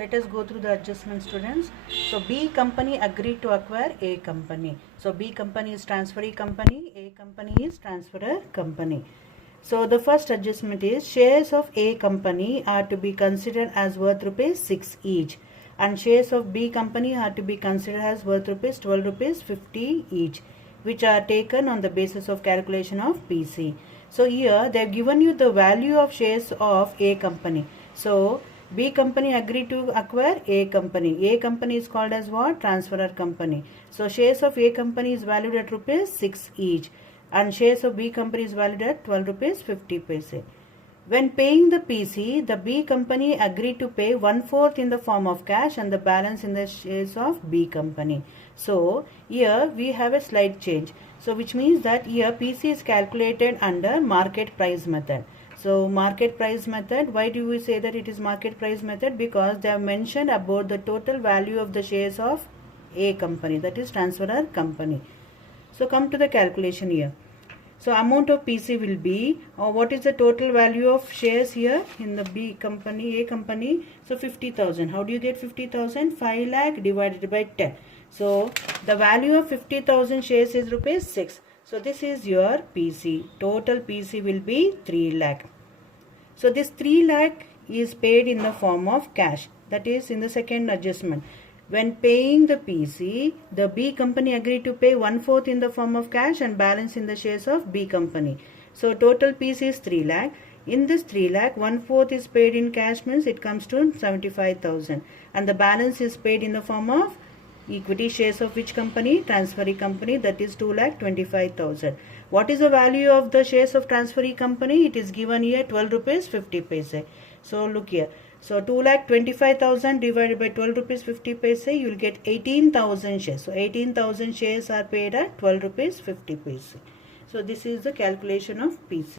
let us go through the adjustment, students. So B company agreed to acquire A company. So B company is transferee company, A company is transferor company. So the first adjustment is shares of A company are to be considered as worth ₹6 each, and shares of B company are to be considered as worth ₹12.50 each, which are taken on the basis of calculation of PC. So here they have given you the value of shares of A company. So B company agreed to acquire A company. A company is called as what? Transferor company. So shares of A company is valued at ₹6 each, and shares of B company is valued at ₹12.50. When paying the PC, the B company agreed to pay 1/4 in the form of cash and the balance in the shares of B company. So here we have a slight change. So which means that here PC is calculated under market price method. So market price method, why do we say that it is market price method? Because they have mentioned about the total value of the shares of A company, that is transferor company. So come to the calculation here. So amount of PC will be, what is the total value of shares here in the B company, A company? So 50,000. How do you get 50,000? 5 lakh divided by 10. So the value of 50,000 shares is ₹6. So this is your PC. Total PC will be 3 lakh. So this 3 lakh is paid in the form of cash. That is in the second adjustment. When paying the PC, the B company agreed to pay 1/4 in the form of cash and balance in the shares of B company. So total PC is 3 lakh. In this 3 lakh, 1/4 is paid in cash, means it comes to 75,000. And the balance is paid in the form of equity shares of which company? Transferee company, that is 2,25,000. What is the value of the shares of transferee company? It is given here ₹12.50. So look here. So 2,25,000 divided by ₹12.50, you will get 18,000 shares. So 18,000 shares are paid at ₹12.50. So this is the calculation of PC.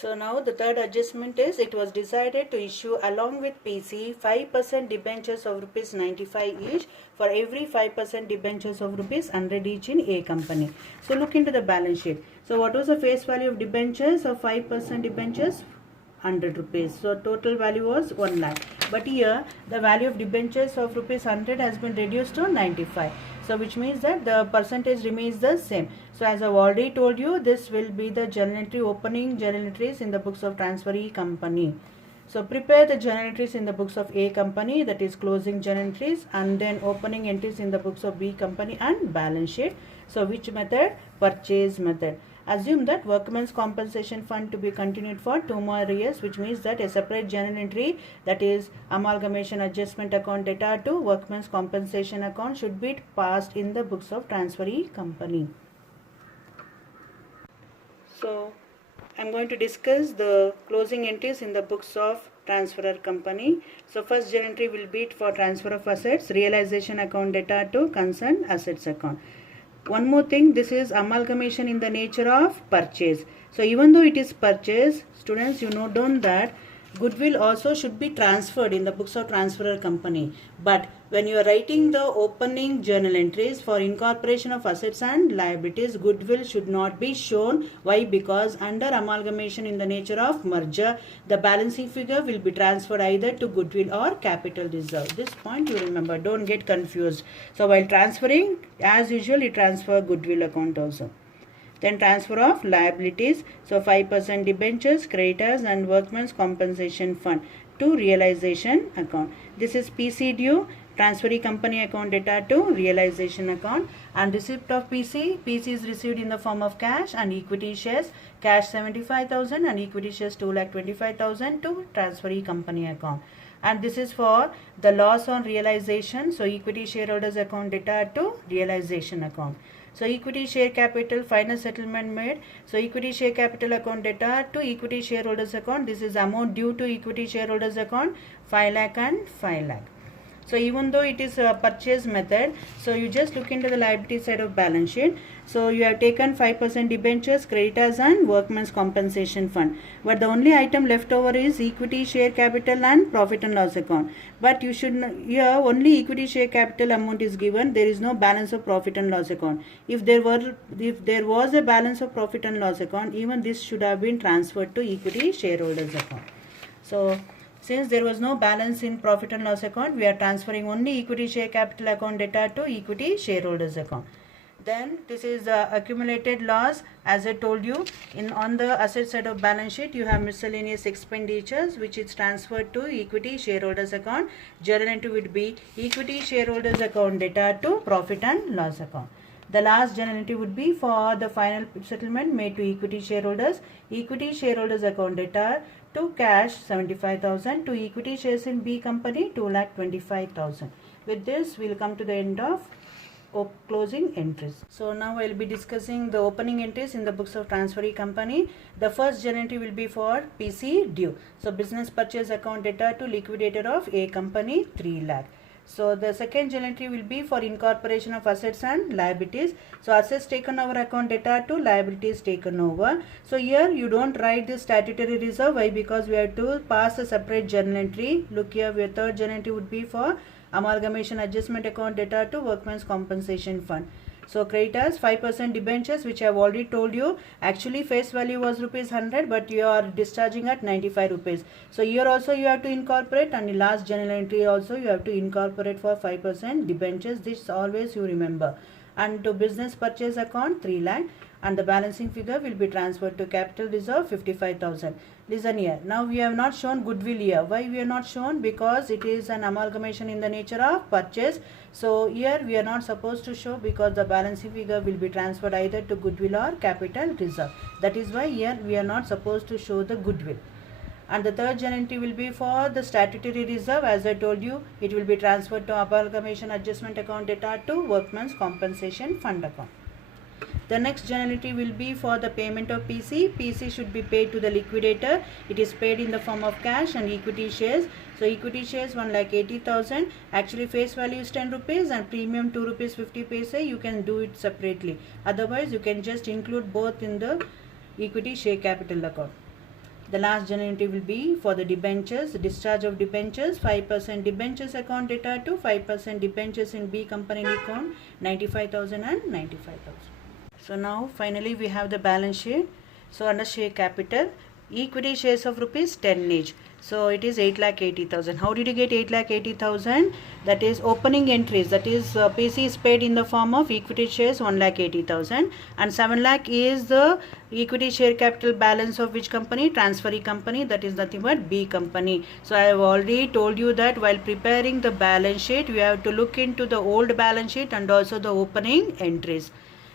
So now the third adjustment is, it was decided to issue along with PC 5% debentures of ₹95 each for every 5% debentures of ₹100 each in A company. So look into the balance sheet. So what was the face value of debentures of 5% debentures? ₹100. So total value was 1 lakh. But here the value of debentures of ₹100 has been reduced to 95. So which means that the percentage remains the same. So as I've already told you, this will be the journal entry, opening journal entries in the books of transferee company. So prepare the journal entries in the books of A company, that is closing journal entries, and then opening entries in the books of B company and balance sheet. So which method? Purchase method. Assume that workmen's compensation fund to be continued for 2 more years, which means that a separate journal entry, that is amalgamation adjustment account data to workmen's compensation account, should be passed in the books of transferee company. So I'm going to discuss the closing entries in the books of transferor company. So first journal entry will be for transfer of assets, realization account data to concerned assets account. One more thing, this is amalgamation in the nature of purchase. So even though it is purchase, students, you note down that goodwill also should be transferred in the books of transferor company. But when you are writing the opening journal entries for incorporation of assets and liabilities, goodwill should not be shown. Why? Because under amalgamation in the nature of merger, the balancing figure will be transferred either to goodwill or capital reserve. This point you remember, don't get confused. So while transferring, as usual, you transfer goodwill account also. Then transfer of liabilities. So 5% debentures, creditors and workmen's compensation fund to realization account. This is PC due, transferee company account data to realization account, and receipt of PC. PC is received in the form of cash and equity shares. Cash 75,000 and equity shares 2,25,000 to transferee company account. And this is for the loss on realization. So equity shareholders account data to realization account. So equity share capital, final settlement made. So equity share capital account data to equity shareholders account. This is amount due to equity shareholders account, 5 lakh and 5 lakh. So even though it is a purchase method, so you just look into the liability side of balance sheet. So you have taken 5% debentures, creditors and workmen's compensation fund. But the only item left over is equity share capital and profit and loss account. But you should here only equity share capital amount is given. There is no balance of profit and loss account. If there was a balance of profit and loss account, even this should have been transferred to equity shareholders account. So Since there was no balance in profit and loss account, we are transferring only equity share capital account data to equity shareholders account. Then this is the accumulated loss. As I told you, on the asset side of balance sheet you have miscellaneous expenditures which is transferred to equity shareholders account. Journal entry would be equity shareholders account data to profit and loss account. The last journal entry would be for the final settlement made to equity shareholders account data to cash 75,000, to equity shares in B company 2,25,000. With this we will come to the end of closing entries. So now I will be discussing the opening entries in the books of transferee company. The first journal entry will be for PC due. So business purchase account data to liquidator of A company 3 lakh. So the second journal entry will be for incorporation of assets and liabilities. So assets taken over account data to liabilities taken over. So here you don't write the statutory reserve. Why? Because we have to pass a separate journal entry. Look here, your third journal entry would be for amalgamation adjustment account data to workmen's compensation fund. So creditors 5% debentures, which I have already told you, actually face value was rupees 100 but you are discharging at 95 rupees. So here also you have to incorporate, and the last journal entry also you have to incorporate for 5% debentures. This always you remember. And to business purchase account 3 lakh, and the balancing figure will be transferred to capital reserve 55,000. Listen here, now we have not shown goodwill here. Why we have not shown? Because it is an amalgamation in the nature of purchase. So here we are not supposed to show, because the balancing figure will be transferred either to goodwill or capital reserve. That is why here we are not supposed to show the goodwill. And the third journal entry will be for the statutory reserve. As I told you, it will be transferred to amalgamation adjustment account data to workmen's compensation fund account. The next journal entry will be for the payment of PC. PC should be paid to the liquidator. It is paid in the form of cash and equity shares. So equity shares 1,80,000. Actually face value is 10 rupees and premium 2 rupees 50 paise. You can do it separately. Otherwise you can just include both in the equity share capital account. The last journal entry will be for the debentures, discharge of debentures, 5% debentures account data to 5% debentures in B company account 95,000 and 95,000. So now finally we have the balance sheet. So under share capital, equity shares of rupees 10 each. So it is 8,80,000. How did you get 8,80,000? That is opening entries. That is PC is paid in the form of equity shares 1,80,000, and 7 lakh is the equity share capital balance of which company? Transferee company. That is nothing but B company. So I have already told you that while preparing the balance sheet, we have to look into the old balance sheet and also the opening entries.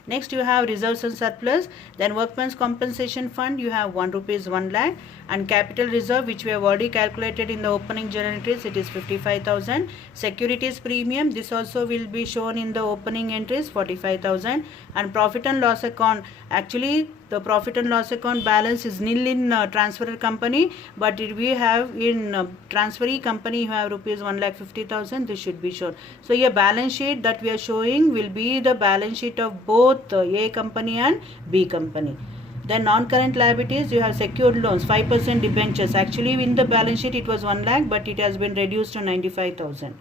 Next you have reserves and surplus. Then workmen's compensation fund you have 1 rupees 1 lakh, and capital reserve which we have already calculated in the opening journal entries, it is 55,000. Securities premium, this also will be shown in the opening entries, 45,000. And profit and loss account, actually the profit and loss account balance is nil in transferor company, but we have in transferee company you have rupees 1,50,000. This should be shown. So your balance sheet that we are showing will be the balance sheet of both A company and B company. Then non-current liabilities, you have secured loans, 5% debentures. Actually in the balance sheet it was 1 lakh but it has been reduced to 95,000.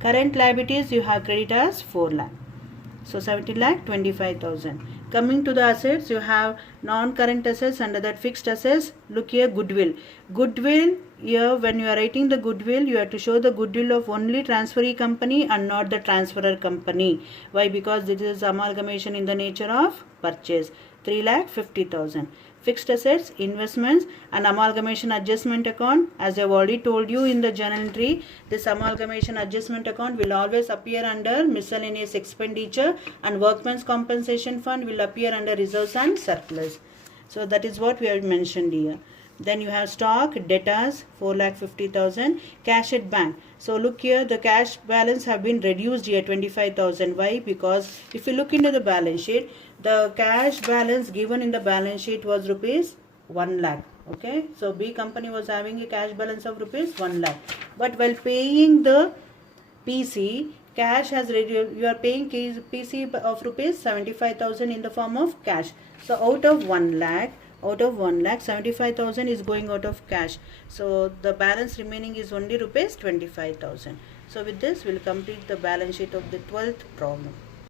Current liabilities, you have creditors 4 lakh. So 70 lakh 25,000. Coming to the assets, you have non-current assets. Under that fixed assets, look here, goodwill. Goodwill, here when you are writing the goodwill, you have to show the goodwill of only transferee company and not the transferor company. Why? Because this is amalgamation in the nature of purchase. 3,50,000. Fixed assets, investments and amalgamation adjustment account. As I have already told you in the journal entry, this amalgamation adjustment account will always appear under miscellaneous expenditure, and workmen's compensation fund will appear under reserves and surplus. So that is what we have mentioned here. Then you have stock, debtors 4,50,000, cash at bank. So look here, the cash balance have been reduced here 25,000. Why? Because if you look into the balance sheet, the cash balance given in the balance sheet was rupees 1 lakh. Okay, so B company was having a cash balance of rupees 1 lakh. But while paying the PC, cash has reduced. You are paying PC of rupees 75,000 in the form of cash. So out of 1 lakh, 75,000 is going out of cash. So the balance remaining is only rupees 25,000. So with this, we'll complete the balance sheet of the 12th problem.